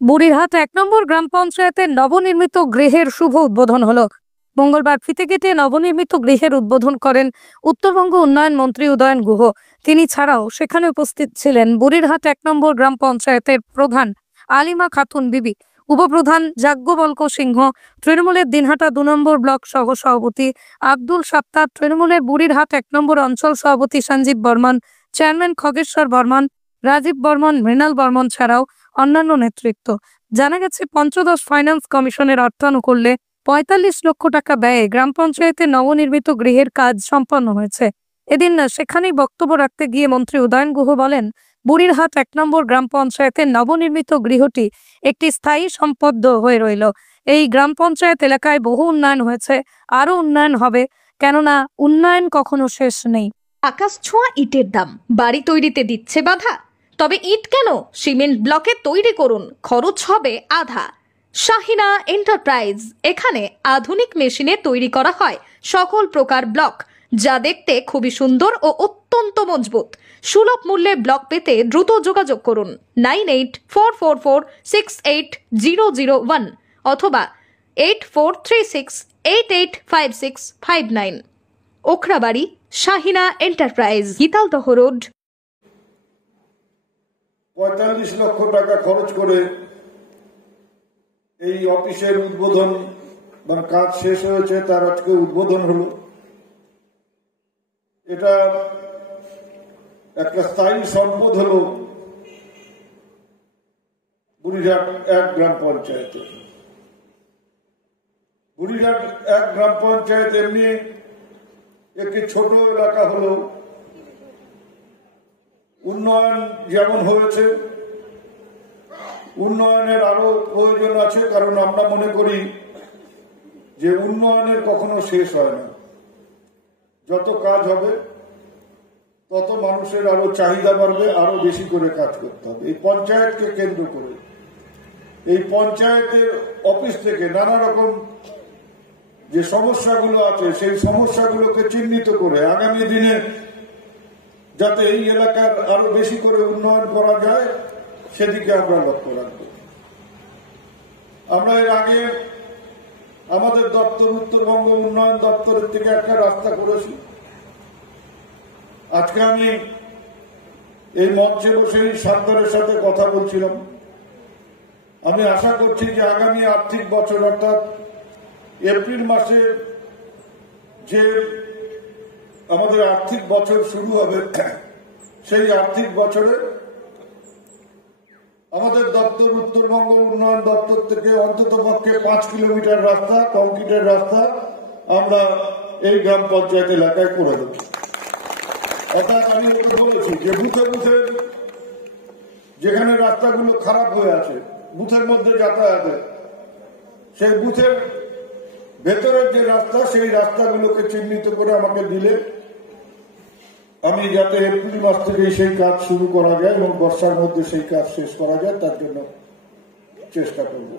বুড়িরহাট ১ নম্বর গ্রাম পঞ্চায়েতের নবনির্মিত গৃহের শুভ উদ্বোধন হলো। মঙ্গলবার ফিতে কেটে নবনির্মিত গৃহের উদ্বোধন করেন উত্তরবঙ্গ উন্নয়ন মন্ত্রী উদয়ন গুহ। তিনি ছাড়াও সেখানে উপস্থিত ছিলেন বুড়িরহাট ১ নম্বর গ্রাম পঞ্চায়েতের প্রধান আলিমা খাতুন বিবি, উপপ্রধান যাজ্ঞবল্ক সিংহ, তৃণমূলের দিনহাটা ২ নম্বর ব্লক সহ সভাপতি আব্দুল সাত্তার, তৃণমূলের বুড়িরহাট ১ নম্বর অঞ্চল সভাপতি সঞ্জীব বর্মন, চেয়ারম্যান খগেশ্বর বর্মন, রাজীব বর্মন, মৃণাল বর্মন ছাড়াও অন্যান্য নেতৃত্ব। জানা গেছে, পঞ্চদশ ফাইন্যান্স কমিশনের অর্থানুকূল্যে ৪৫ লক্ষ টাকা ব্যয়ে গ্রাম পঞ্চায়েতের নবনির্মিত গৃহের কাজ সম্পন্ন হয়েছে। এদিন সেখানেই বক্তব্য রাখতে গিয়ে মন্ত্রী উদয়ন গুহ বলেন, বুড়িরহাট ১ নম্বর গ্রাম পঞ্চায়েতের নবনির্মিত গৃহটি একটি স্থায়ী সম্পদ হয়ে রইল। এই গ্রাম পঞ্চায়েত এলাকায় বহু উন্নয়ন হয়েছে, আরো উন্নয়ন হবে, কেননা উন্নয়ন কখনো শেষ নেই। আকাশ ছোঁয়া ইটের দাম বাড়ি তৈরিতে দিচ্ছে বাধা? তবে ইট কেন, সিমেন্ট ব্লকে তৈরি করুন, খরচ হবে আধা। শাহিনা এন্টারপ্রাইজ, এখানে আধুনিক মেশিনে তৈরি করা হয় সকল প্রকার ব্লক, যা দেখতে খুবই সুন্দর ও অত্যন্ত মজবুত। সুলভ মূল্যে ব্লক পেতে দ্রুত যোগাযোগ করুন 9844468001 অথবা 8436885659। Okhrabari, Shahina enterprise, Gitaldaha road. ৪৫ লক্ষ টাকা খরচ করে এই অফিসের উদ্বোধন বা কাজ শেষ হয়েছে, তার আজকে উদ্বোধন হলো। এটা একটা স্থায়ী সম্পদ হলো বুড়িরহাট ১ গ্রাম পঞ্চায়েতে। বুড়িরহাট ১ গ্রাম পঞ্চায়েত এমনি একটি ছোট এলাকা হলো, উন্নয়ন যেমন হয়েছে, উন্নয়নের আরো প্রয়োজন আছে, কারণ আমরা মনে করি যে উন্নয়নের কখনো শেষ হয় না। যত কাজ হবে তত মানুষের আরো চাহিদা বাড়বে, আরো বেশি করে কাজ করতে হবে। এই পঞ্চায়েতকে কেন্দ্র করে, এই পঞ্চায়েতের অফিস থেকে নানা রকম যে সমস্যাগুলো আছে, সেই সমস্যাগুলোকে চিহ্নিত করে আগামী দিনে যাতে এই এলাকার আরো বেশি করে উন্নয়ন করা যায়, সেদিকে আমরা লক্ষ্য রাখব। আমরা এর আগে আমাদের দপ্তর, উত্তরবঙ্গ উন্নয়ন দপ্তরের থেকে একটা রাস্তা করেছি। আজকে আমি এই মঞ্চে বসেই সান্তারের সাথে কথা বলছিলাম। আমি আশা করছি যে আগামী আর্থিক বছর, অর্থাৎ এপ্রিল মাসে যে আমাদের আর্থিক বছর শুরু হবে, সেই আর্থিক বছরে আমাদের দপ্তর, উত্তরবঙ্গ উন্নয়ন দপ্তর থেকে অন্তত পক্ষে ৫ কিলোমিটার রাস্তা, কংক্রিটের রাস্তা আমরা এই গ্রাম পঞ্চায়েত এলাকায় করে দেব। অর্থাৎ আমি বলেছি যে বুথে বুথে যেখানে রাস্তাগুলো খারাপ হয়ে আছে, বুথের মধ্যে যাতায়াতে, সেই বুথের ভেতরের যে রাস্তা, সেই রাস্তাগুলোকে চিহ্নিত করে আমাকে দিলে আমি যাতে এপ্রিল মাস থেকে সেই কাজ শুরু করা যায় এবং বর্ষার মধ্যে সেই কাজ শেষ করা যায়, তার জন্য চেষ্টা করব।